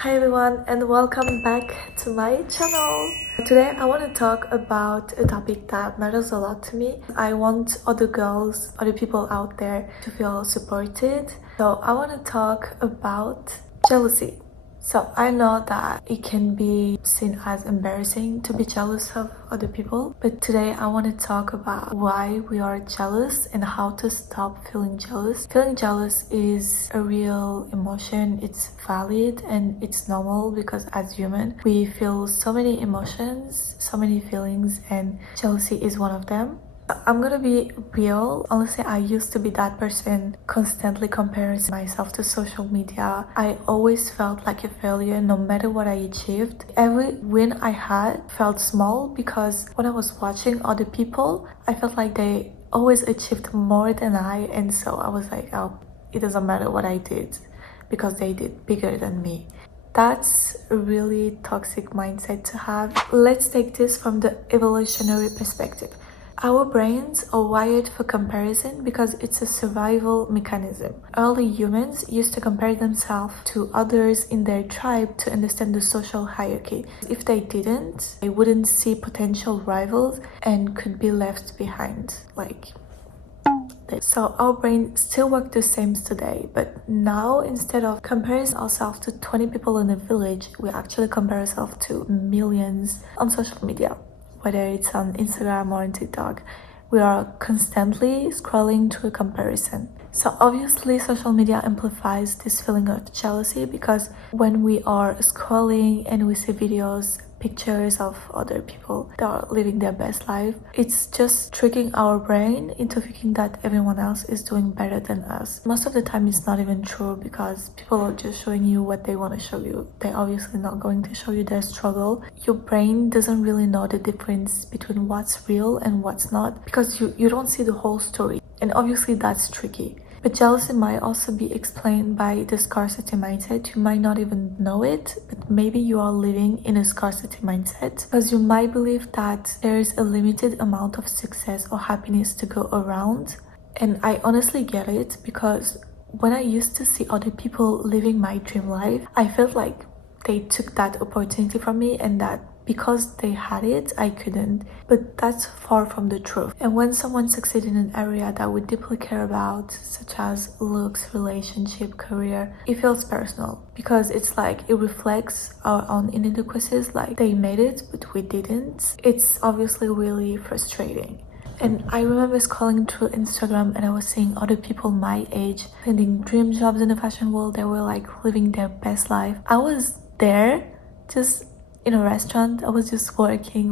Hi everyone and welcome back to my channel. Today I want to talk about a topic that matters a lot to me. I want other girls, other people out there to feel supported. So I want to talk about jealousy. So I know that it can be seen as embarrassing to be jealous of other people, but today I want to talk about why we are jealous and how to stop feeling jealous. Feeling jealous is a real emotion, it's valid and it's normal because as human we feel so many emotions, so many feelings, and jealousy is one of them. I'm gonna be real. Honestly, I used to be that person constantly comparing myself to social media. I always felt like a failure no matter what I achieved. Every win I had felt small because when I was watching other people, I felt like they always achieved more than I, and so I was like, oh, it doesn't matter what I did because they did bigger than me. That's a really toxic mindset to have. Let's take this from the evolutionary perspective. Our brains are wired for comparison because it's a survival mechanism. Early humans used to compare themselves to others in their tribe to understand the social hierarchy. If they didn't, they wouldn't see potential rivals and could be left behind. So our brain still works the same today, but now instead of comparing ourselves to 20 people in a village, we actually compare ourselves to millions on social media. Whether it's on Instagram or on TikTok, we are constantly scrolling through a comparison. So obviously social media amplifies this feeling of jealousy because when we are scrolling and we see videos, pictures of other people that are living their best life, it's just tricking our brain into thinking that everyone else is doing better than us. Most of the time it's not even true because people are just showing you what they want to show you. They're obviously not going to show you their struggle. Your brain doesn't really know the difference between what's real and what's not because you don't see the whole story, and obviously that's tricky. But jealousy might also be explained by the scarcity mindset. You might not even know it, but maybe you are living in a scarcity mindset because you might believe that there is a limited amount of success or happiness to go around. And I honestly get it because when I used to see other people living my dream life, I felt like they took that opportunity from me and that because they had it, I couldn't. But that's far from the truth. And when someone succeeds in an area that we deeply care about, such as looks, relationship, career, it feels personal because it's like it reflects our own inadequacies, like they made it, but we didn't. It's obviously really frustrating. And I remember scrolling through Instagram and I was seeing other people my age finding dream jobs in the fashion world. They were like living their best life. I was there just in a restaurant. I was just working,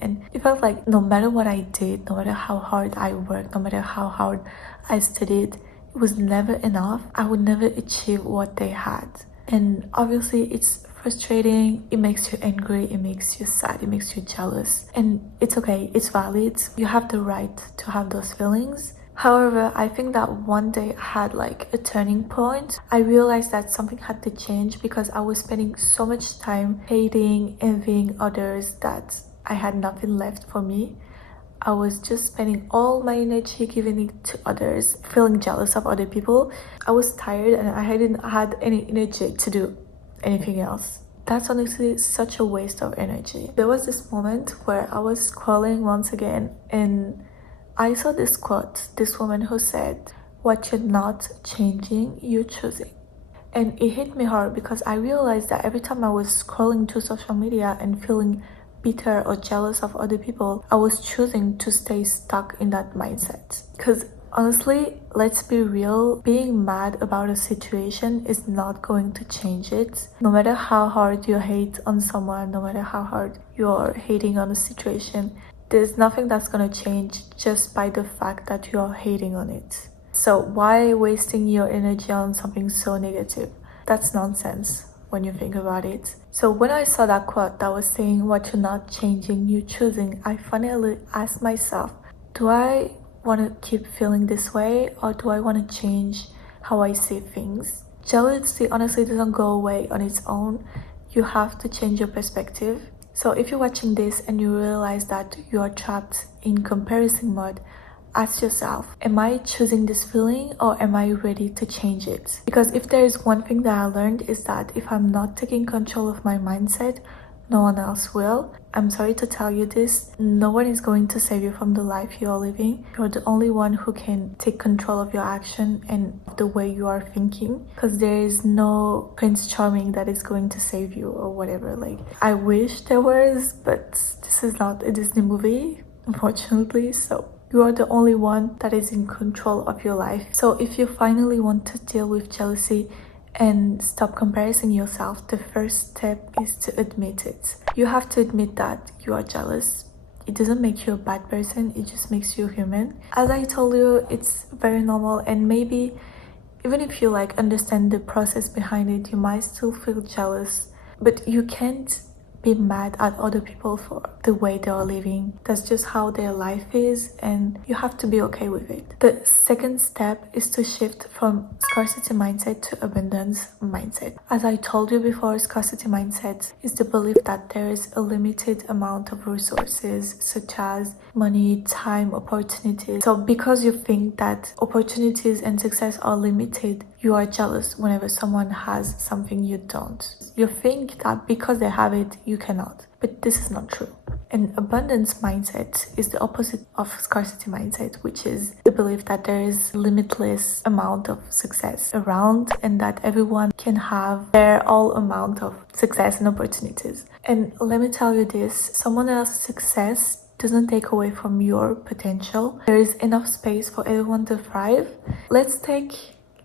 and it felt like no matter what I did, no matter how hard I worked, no matter how hard I studied, it was never enough. I would never achieve what they had. And obviously it's frustrating, it makes you angry, it makes you sad, it makes you jealous, and it's okay, it's valid. You have the right to have those feelings. However, I think that one day I had like a turning point. I realized that something had to change because I was spending so much time hating, envying others that I had nothing left for me. I was just spending all my energy giving it to others, feeling jealous of other people. I was tired and I hadn't had any energy to do anything else. That's honestly such a waste of energy. There was this moment where I was scrolling once again and I saw this quote, this woman who said, "What you're not changing, you're choosing." And it hit me hard because I realized that every time I was scrolling through social media and feeling bitter or jealous of other people, I was choosing to stay stuck in that mindset. Because honestly, let's be real, being mad about a situation is not going to change it. No matter how hard you hate on someone, no matter how hard you're hating on a situation, there's nothing that's gonna change just by the fact that you're hating on it. So why wasting your energy on something so negative? That's nonsense when you think about it. So when I saw that quote that was saying what you're not changing, you're choosing, I finally asked myself, do I want to keep feeling this way or do I want to change how I see things? Jealousy honestly doesn't go away on its own. You have to change your perspective. So if you're watching this and you realize that you are trapped in comparison mode, ask yourself, am I choosing this feeling or am I ready to change it? Because if there is one thing that I learned is that if I'm not taking control of my mindset, no one else will. I'm sorry to tell you this, no one is going to save you from the life you are living. You're the only one who can take control of your action and the way you are thinking, because there is no Prince Charming that is going to save you or whatever. Like, I wish there was, but this is not a Disney movie, unfortunately. So you are the only one that is in control of your life. So if you finally want to deal with jealousy and stop comparing yourself, the first step is to admit it. You have to admit that you are jealous. It doesn't make you a bad person, it just makes you human. As I told you, it's very normal, and maybe even if you like understand the process behind it, you might still feel jealous, but you can't be mad at other people for the way they are living. That's just how their life is, and you have to be okay with it. The second step is to shift from scarcity mindset to abundance mindset. As I told you before, scarcity mindset is the belief that there is a limited amount of resources such as money, time, opportunities. So because you think that opportunities and success are limited, you are jealous whenever someone has something you don't. You think that because they have it, you cannot. But this is not true. An abundance mindset is the opposite of scarcity mindset, which is the belief that there is limitless amount of success around and that everyone can have their all amount of success and opportunities. And let me tell you this, someone else's success doesn't take away from your potential. There is enough space for everyone to thrive. Let's take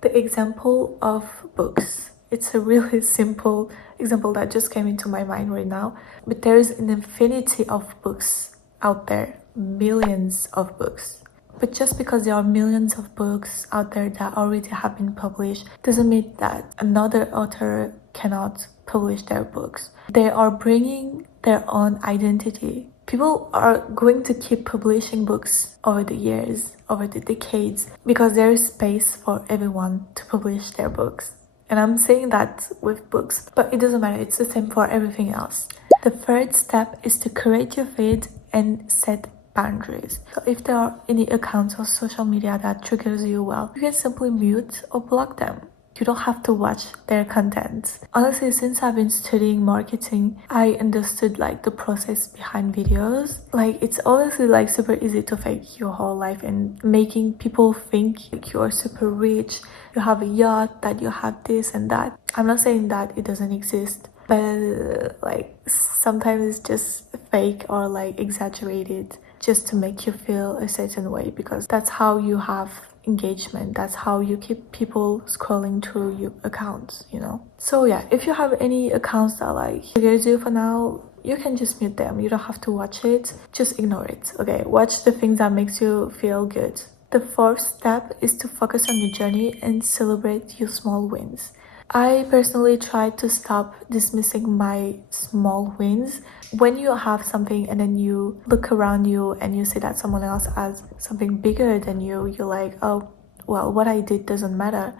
the example of books. It's a really simple example that just came into my mind right now, but there is an infinity of books out there, millions of books. But just because there are millions of books out there that already have been published doesn't mean that another author cannot publish their books. They are bringing their own identity. People are going to keep publishing books over the years, over the decades, because there is space for everyone to publish their books. And I'm saying that with books, but it doesn't matter, it's the same for everything else. The third step is to create your feed and set boundaries. So if there are any accounts on social media that triggers you, well, you can simply mute or block them. You don't have to watch their content. Honestly, since I've been studying marketing, I understood like the process behind videos. Like, it's obviously like super easy to fake your whole life and making people think like you are super rich, you have a yacht, that you have this and that. I'm not saying that it doesn't exist, but like sometimes it's just fake or like exaggerated just to make you feel a certain way, because that's how you have engagement, that's how you keep people scrolling through your accounts, you know. So yeah, if you have any accounts that like triggers you for now, you can just mute them. You don't have to watch it, just ignore it. Okay, watch the things that makes you feel good. The fourth step is to focus on your journey and celebrate your small wins. I personally try to stop dismissing my small wins. When you have something and then you look around you and you see that someone else has something bigger than you, you're like, oh, well, what I did doesn't matter.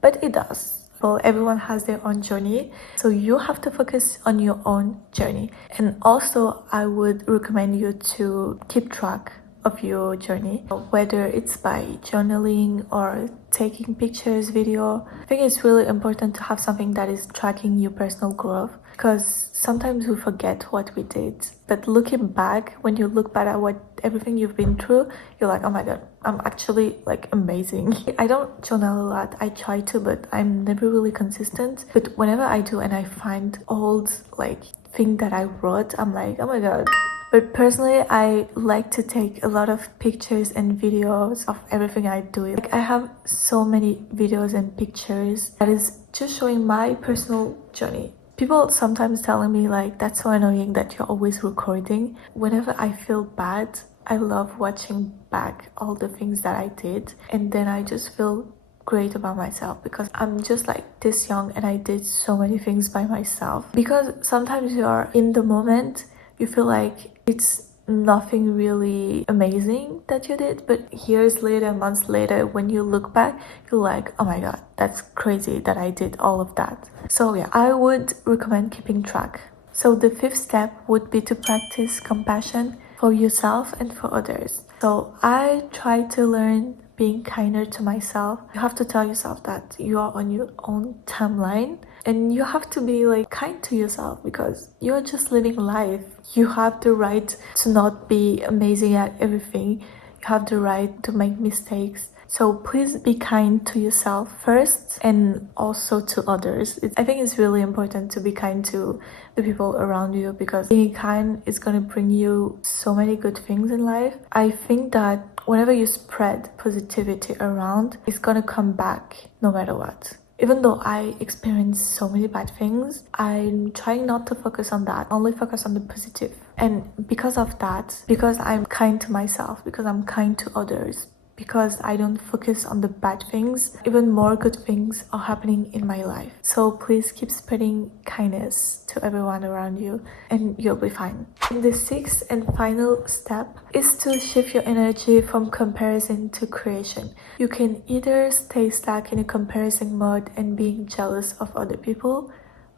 But it does. Well, everyone has their own journey, so you have to focus on your own journey. And also, I would recommend you to keep track of your journey, whether it's by journaling or taking pictures, video. I think it's really important to have something that is tracking your personal growth, because sometimes we forget what we did, but looking back, when you look back at what everything you've been through, you're like, oh my god, I'm actually like amazing. I don't journal a lot. I try to, but I'm never really consistent. But whenever I do and I find old like thing that I wrote, I'm like, oh my god. But personally, I like to take a lot of pictures and videos of everything I do. Like, I have so many videos and pictures that is just showing my personal journey. People sometimes telling me like, that's so annoying that you're always recording. Whenever I feel bad, I love watching back all the things that I did, and then I just feel great about myself, because I'm just like this young and I did so many things by myself. Because sometimes you're in the moment, you feel like it's nothing really amazing that you did, but years later, months later, when you look back, you're like, oh my god, that's crazy that I did all of that. So yeah, I would recommend keeping track. So the fifth step would be to practice compassion for yourself and for others. So I try to learn being kinder to myself. You have to tell yourself that you are on your own timeline, and you have to be like kind to yourself because you're just living life. You have the right to not be amazing at everything. You have the right to make mistakes. So please be kind to yourself first and also to others. I think it's really important to be kind to the people around you because being kind is going to bring you so many good things in life. I think that whenever you spread positivity around, it's going to come back no matter what. Even though I experienced so many bad things, I'm trying not to focus on that, only focus on the positive. And because of that, because I'm kind to myself, because I'm kind to others, because I don't focus on the bad things, even more good things are happening in my life. So please keep spreading kindness to everyone around you and you'll be fine. And the sixth and final step is to shift your energy from comparison to creation. You can either stay stuck in a comparison mode and being jealous of other people,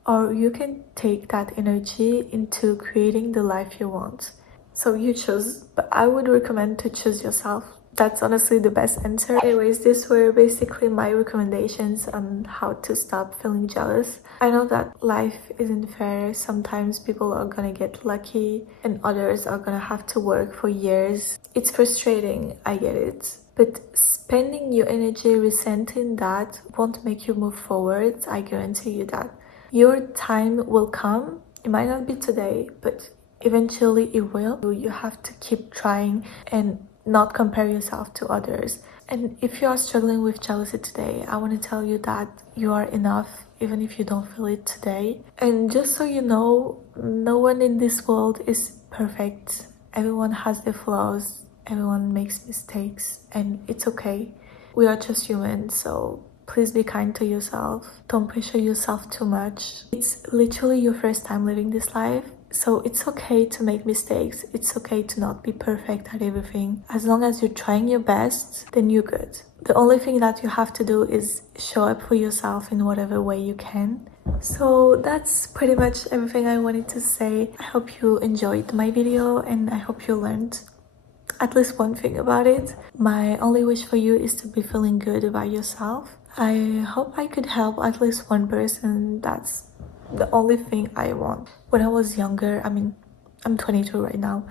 or you can take that energy into creating the life you want. So you choose, but I would recommend to choose yourself. That's honestly the best answer. Anyways, these were basically my recommendations on how to stop feeling jealous. I know that life isn't fair. Sometimes people are gonna get lucky and others are gonna have to work for years. It's frustrating, I get it. But spending your energy resenting that won't make you move forward. I guarantee you that. Your time will come. It might not be today, but eventually it will. You have to keep trying and not compare yourself to others. And if you are struggling with jealousy today, I want to tell you that you are enough even if you don't feel it today. And just so you know, no one in this world is perfect. Everyone has their flaws, everyone makes mistakes, and it's okay. We are just human, so please be kind to yourself. Don't pressure yourself too much. It's literally your first time living this life. So it's okay to make mistakes. It's okay to not be perfect at everything. As long as you're trying your best, then you're good. The only thing that you have to do is show up for yourself in whatever way you can. So that's pretty much everything I wanted to say. I hope you enjoyed my video and I hope you learned at least one thing about it. My only wish for you is to be feeling good about yourself. I hope I could help at least one person. That's the only thing I want. When I was younger, I mean, I'm 22 right now,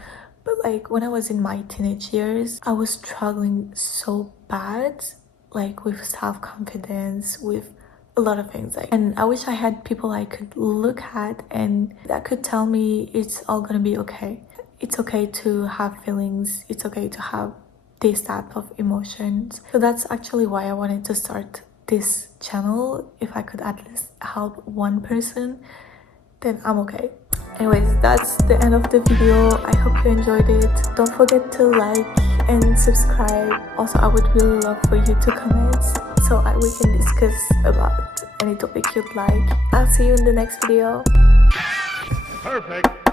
but like when I was in my teenage years, I was struggling so bad, like with self-confidence, with a lot of things. And I wish I had people I could look at and that could tell me it's all gonna be okay. It's okay to have feelings. It's okay to have this type of emotions. So that's actually why I wanted to start this channel. If I could at least help one person, then I'm okay. Anyways, that's the end of the video. I hope you enjoyed it. Don't forget to like and subscribe. Also, I would really love for you to comment so we can discuss about any topic you'd like. I'll see you in the next video. Perfect.